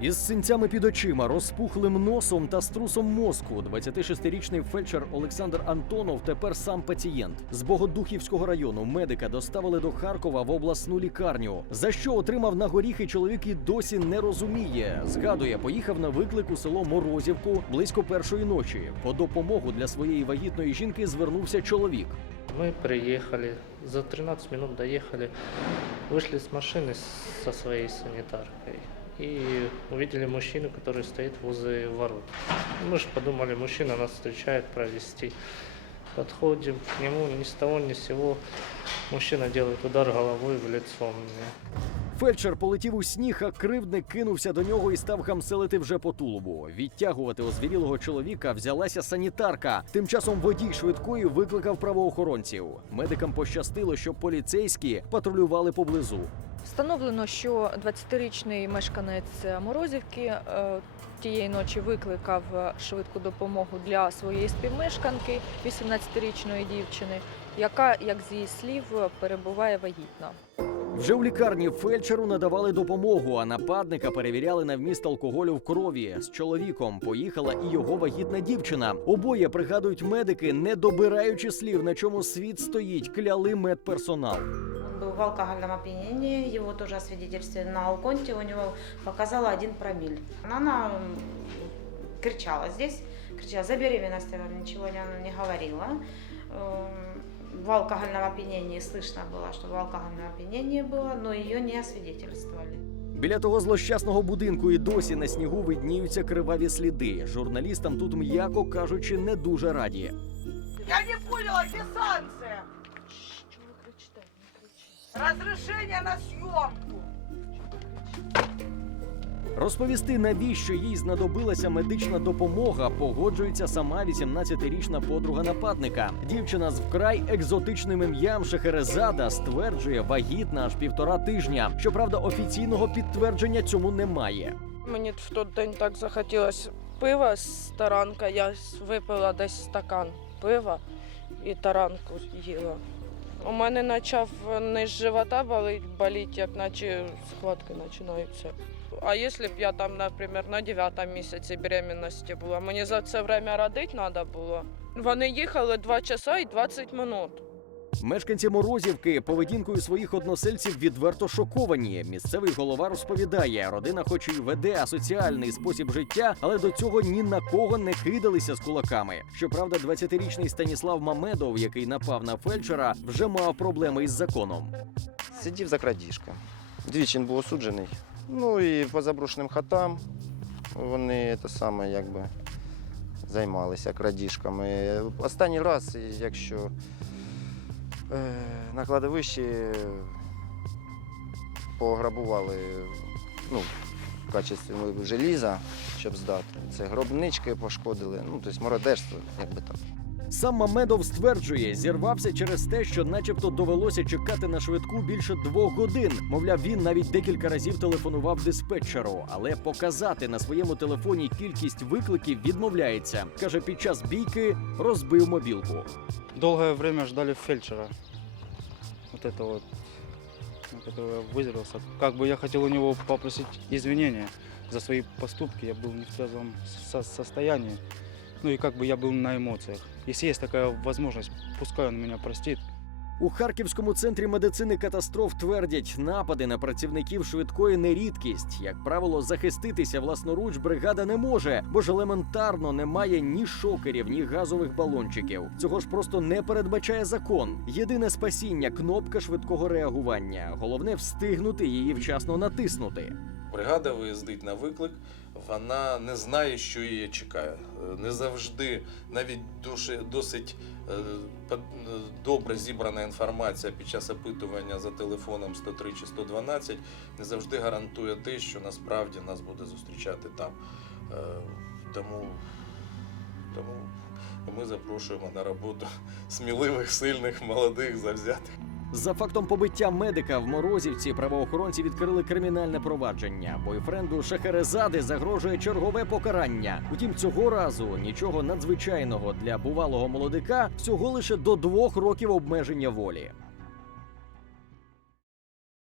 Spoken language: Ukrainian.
Із синцями під очима, розпухлим носом та струсом мозку 26-річний фельдшер Олександр Антонов тепер сам пацієнт. З Богодухівського району медика доставили до Харкова в обласну лікарню. За що отримав на горіхи чоловік і досі не розуміє. Згадує, поїхав на виклик у село Морозівку близько першої ночі. По допомогу для своєї вагітної жінки звернувся чоловік. Мы приехали, за 13 минут доехали, вышли с машины со своей санитаркой И увидели мужчину, который стоит возле ворот. Мы же подумали, мужчина нас встречает провести. Подходим к нему, ни с того ни с сего. Мужчина делает удар головой в лицо мне. Фельдшер полетів у сніг, а кривдник кинувся до нього і став хамселити вже по тулубу. Відтягувати озвірілого чоловіка взялася санітарка. Тим часом водій швидкої викликав правоохоронців. Медикам пощастило, що поліцейські патрулювали поблизу. Встановлено, що 20-річний мешканець Морозівки е, тієї ночі викликав швидку допомогу для своєї співмешканки, 18-річної дівчини, яка, як з її слів, перебуває вагітна. Вже у лікарні фельдшеру надавали допомогу, а нападника перевіряли на вміст алкоголю в крові. З чоловіком поїхала і його вагітна дівчина. Обоє пригадують медики, не добираючи слів, на чому світ стоїть, кляли медперсонал. Он был в алкогольном опьянении, его тоже освидетельствовали на Алконте, у него показало один промиль. Она м, кричала здесь, кричала, за беременность она не говорила Эм, В алкогольном опьянении слышно было, что в алкогольном опьянении было, но ее не освидетельствовали. Біля того злощасного будинку і досі на снігу видніються криваві сліди. Журналістам тут, м'яко кажучи, не дуже раді. Я не поняла, где санкция? Разрешение на съемку. Розповісти, навіщо їй знадобилася медична допомога, погоджується сама 18-річна подруга нападника. Дівчина з вкрай екзотичним ім'ям Шехерезада стверджує, вагітна аж півтора тижня. Щоправда, офіційного підтвердження цьому немає. Мені в той день так захотілося пива з таранка. Я випила десь стакан пива і таранку їла. У мене почав низ живота болить, боліть, як наче схватки починаються. А якщо б я там, наприклад, на 9 місяці беременності була, мені за це время родити треба було. Вони їхали 2 часа і 20 минут. Мешканці Морозівки поведінкою своїх односельців відверто шоковані. Місцевий голова розповідає, родина, хоч і веде асоціальний спосіб життя, але до цього ні на кого не кидалися з кулаками. Щоправда, 20-річний Станіслав Мамедов, який напав на фельдшера, вже мав проблеми із законом. Сидів за крадіжка. Двічі він був осуджений. Ну і по заброшеним хатам вони те саме якби займалися крадіжками. Останній раз, якщо на кладовищі пограбували ну, в качестві желіза, щоб здати. Це гробнички пошкодили, ну, тобто мародерство, як би так. Сам Мамедов стверджує, зірвався через те, що, начебто, довелося чекати на швидку більше двох годин. Мовляв, він навіть декілька разів телефонував диспетчеру, але показати на своєму телефоні кількість викликів відмовляється. каже, під час бійки розбив мобілку. долгое время ждали фельдшера. Вот это вот, на которого я вызвался. Как бы я хотел у него попросить извинения за свои поступки. Я был не в трезвом со- состоянии. Ну и как бы я был на эмоциях. Если есть такая возможность, пускай он меня простит. У Харківському центрі медицини катастроф твердять, напади на працівників швидкої не рідкість. Як правило, захиститися власноруч бригада не може, бо ж елементарно немає ні шокерів, ні газових балончиків. Цього ж просто не передбачає закон. Єдине спасіння кнопка швидкого реагування. Головне встигнути її вчасно натиснути. Бригада виїздить на виклик, вона не знає, що її чекає. Е, Не завжди, навіть досить е, е, добре зібрана інформація під час опитування за телефоном 103 чи 112 не завжди гарантує те, що насправді нас буде зустрічати там. Тому, тому ми запрошуємо на роботу сміливих, сильних, молодих, завзятих. За фактом побиття медика в Морозівці правоохоронці відкрили кримінальне провадження. Бойфренду Шахерезади загрожує чергове покарання. Утім, цього разу нічого надзвичайного для бувалого молодика всього лише до двох років обмеження волі.